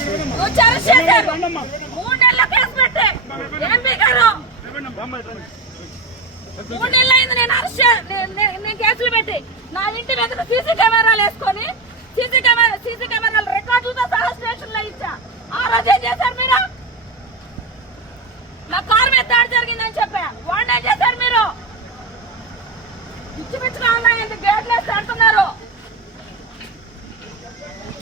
కేసులు పెట్టి నా ఇంటి మీద సీసీ కెమెరాలు వేసుకొని సీసీ కెమెరా సీసీ కెమెరాల సహా స్టేషన్ లో ఇచ్చా ఆ చేశారు మీరు నా కారు మీద దాడి జరిగిందని చెప్పా వాడే చేశారు మీరు పిచ్చి పిచ్చి గేట్లు వేసి పెడుతున్నారు